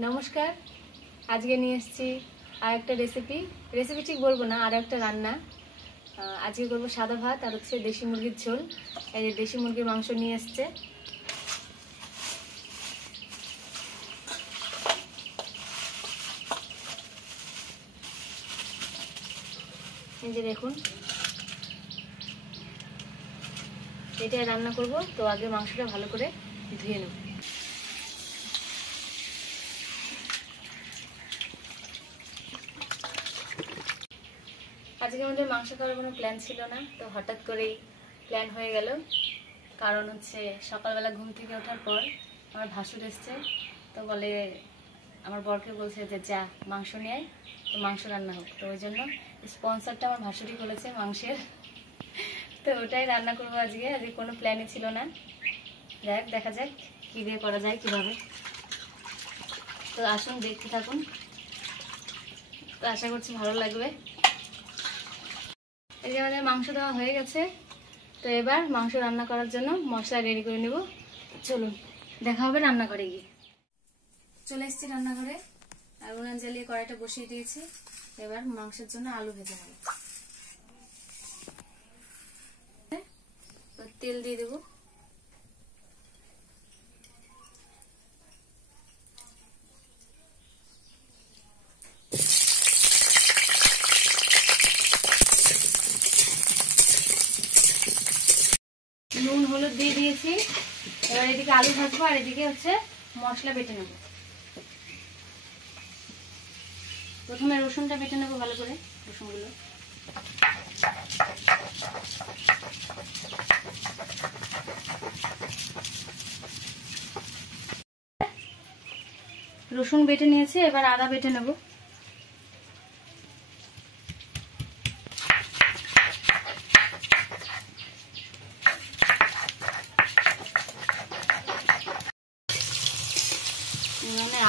নমস্কার। আজকে নিয়ে এসেছি আর একটা রেসিপি ঠিক বলবো না, আর একটা রান্না। আজকে করবো সাদা ভাত আর হচ্ছে দেশি মুরগির ঝোল। এই যে দেশি মুরগির মাংস নিয়ে এসছে। এই যে দেখুন, এটা রান্না করব। তো আগে মাংসটা ভালো করে ধুয়ে নেব। আজকে আমাদের মাংস খাওয়ার কোনো প্ল্যান ছিল না, তো হঠাৎ করেই প্ল্যান হয়ে গেল। কারণ হচ্ছে সকালবেলা ঘুম থেকে ওঠার পর আমার ভাসুর এসছে, তো বলে আমার বরকে বলছে যে যা মাংস নিয়ে আয়, তো মাংস রান্না হোক। তো ওই জন্য স্পন্সরটা আমার ভাসুরই করেছে মাংসের, তো ওটাই রান্না করবো আজকে। আজকে কোনো প্ল্যানই ছিল না, দেখা যাক কী দিয়ে করা যায় কীভাবে। তো আসুন দেখতে থাকুন, তো আশা করছি ভালো লাগবে। এই যে আমাদের মাংস দেওয়া হয়ে গেছে, তো এবার মাংস রান্না করার জন্য মশলা রেডি করে নেব। চলুন দেখা হবে রান্নাঘরে গিয়ে। চলে এসেছি রান্নাঘরে, আর উনান জ্বালিয়ে কড়াইটা বসিয়ে দিয়েছি। এবার মাংসের জন্য আলু ভেজে নেব। তেল দিয়ে দেবো। নুন হলুদ দিয়ে দিয়েছি। এবার এদিকে আলু ভাজবো আর এদিকে হচ্ছে মশলা বেটে নেব। প্রথমে রসুনটা বেটে নেবো ভালো করে। রসুনগুলো রসুন বেটে নিয়েছি, এবার আদা বেটে নেব।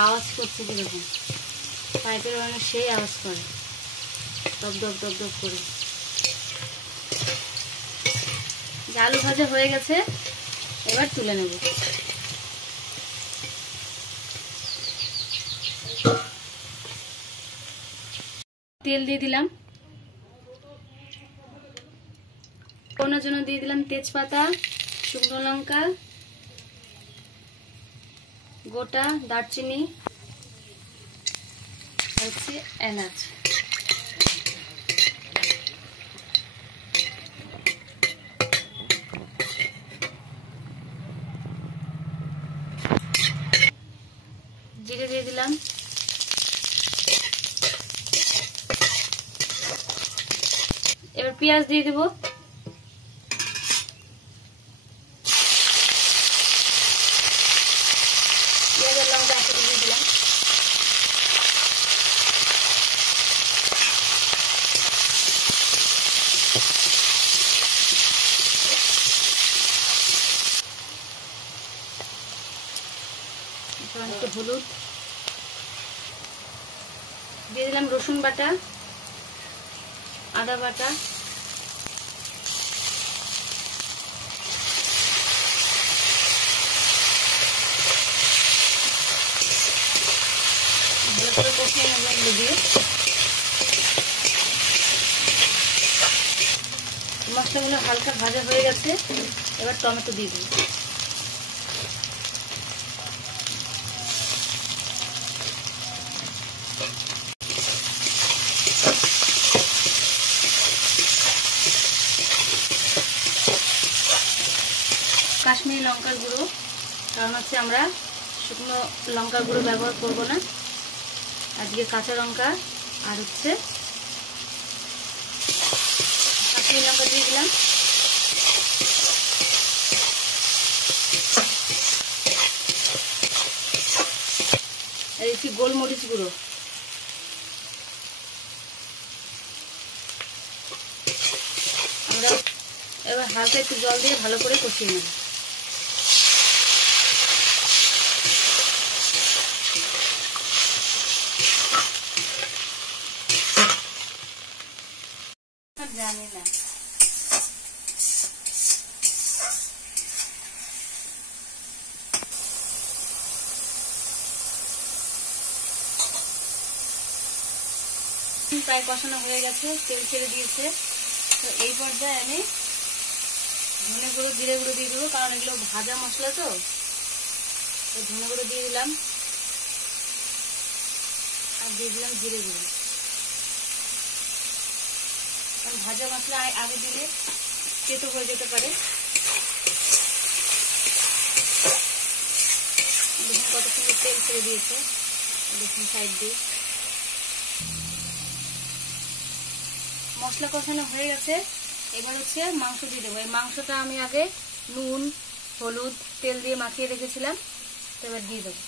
আওয়াজ করছে কিরকম, পাইপের মানে সেই আওয়াজ করে, দপ দপ দপ দপ করে। আলু ভাজা হয়ে গেছে, এবার তুলে নেব। তেল দিয়ে দিলাম, ফোড়নের জন্য দিয়ে দিলাম তেজপাতা, শুকনো লঙ্কা, গোটা দারচিনি, হচ্ছে এলাচ। জিরে দিয়ে দিলাম। এবার পেঁয়াজ দিয়ে দেব। পেঁয়াজ আর লঙ্কা একসাথে দিয়ে দিলাম। একটু হলুদ দিয়ে দিলাম, রসুন বাটা, আদা বাটা, ভালো করে কষিয়ে নেব এগুলো দিয়ে। মশলাগুলো হালকা ভাজা হয়ে গেছে, এবার টমেটো দিয়ে দিই। কাশ্মীরি লঙ্কার গুঁড়ো, কারণ হচ্ছে আমরা শুকনো লঙ্কার গুঁড়ো ব্যবহার করব না, আজকে কাঁচা লঙ্কা আর হচ্ছে কাশ্মীরি লঙ্কা দিয়ে দিলাম। আর একটু গোলমরিচ গুঁড়ো। আমরা এবার হালকা একটু জল দিয়ে ভালো করে কষিয়ে নেব। জানি না প্রায় কষানো হয়ে গেছে, তেল ছেড়ে দিয়েছে। তো এই পর্যায়ে আমি ধনে গুঁড়ো জিরে গুঁড়ো দিয়ে দেবো, কারণ এগুলো ভাজা মশলা। তো ধনে গুঁড়ো দিয়ে দিলাম আর দিয়ে দিলাম জিরে গুঁড়ো। কারণ ভাজা মশলা আগে দিলে তেতো হয়ে যেতে পারে। দেখুন কত সুন্দর তেল ছেড়ে দিয়েছে, দেখুন সাইড দিয়ে। মশলা কষানো হয়ে গেছে, এবার হচ্ছে মাংস দিয়ে দেবো। এই মাংসটা আমি আগে নুন হলুদ তেল দিয়ে মাখিয়ে রেখেছিলাম, তো এবার দিয়ে দেবো।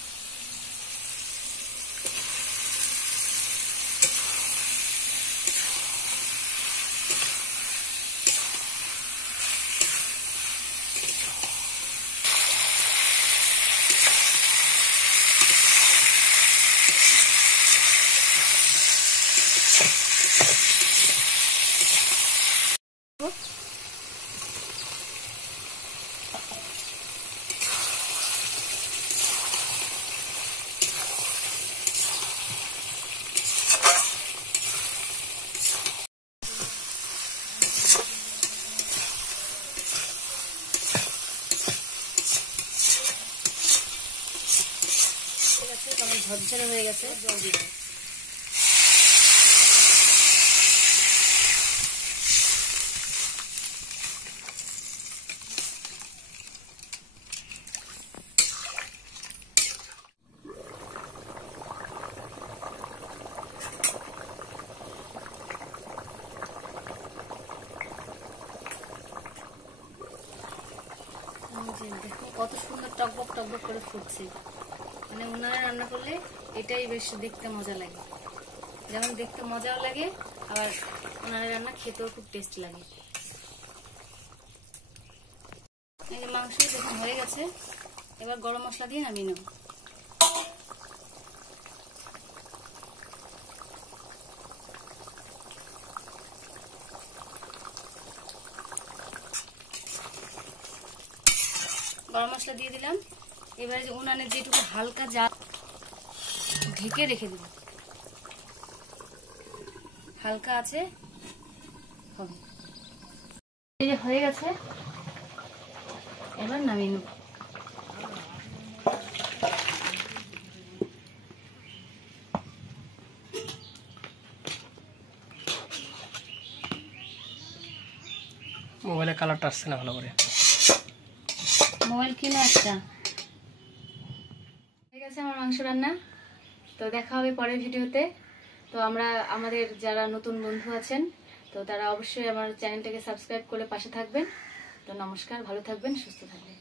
ঝরঝরে হয়ে গেছে, জল দিয়ে দেবো। দেখো কত সুন্দর টকবক টকবক করে ফুটছে। মানে উনানে রান্না করলে এটাই বেশ দেখতে মজা লাগে। যেমন দেখতে মজাও লাগে, আবার উনানে রান্না খেতেও খুব টেস্ট লাগে। এই যে মাংস দেখুন হয়ে গেছে, এবার গরম মশলা দিয়ে নামিয়ে নেব। গরম মশলা দিয়ে দিলাম। এবারে যে উনানে যেটুকু হালকা জাল ঢেকে রেখে দিব, হালকা আছে হবে। এই যে হয়ে গেছে, এবার নামিয়ে নেব। মোবাইলে কালারটা আসছে না ভালো করে, মোবাইল কিনো একটা। হয়ে গেছে আমার মাংস রান্না। তো দেখা হবে পরের ভিডিওতে। তো আমাদের যারা নতুন বন্ধু আছেন, তো তারা অবশ্যই আমার চ্যানেলটাকে সাবস্ক্রাইব করে পাশে থাকবেন। তো নমস্কার, ভালো থাকবেন, সুস্থ থাকবেন।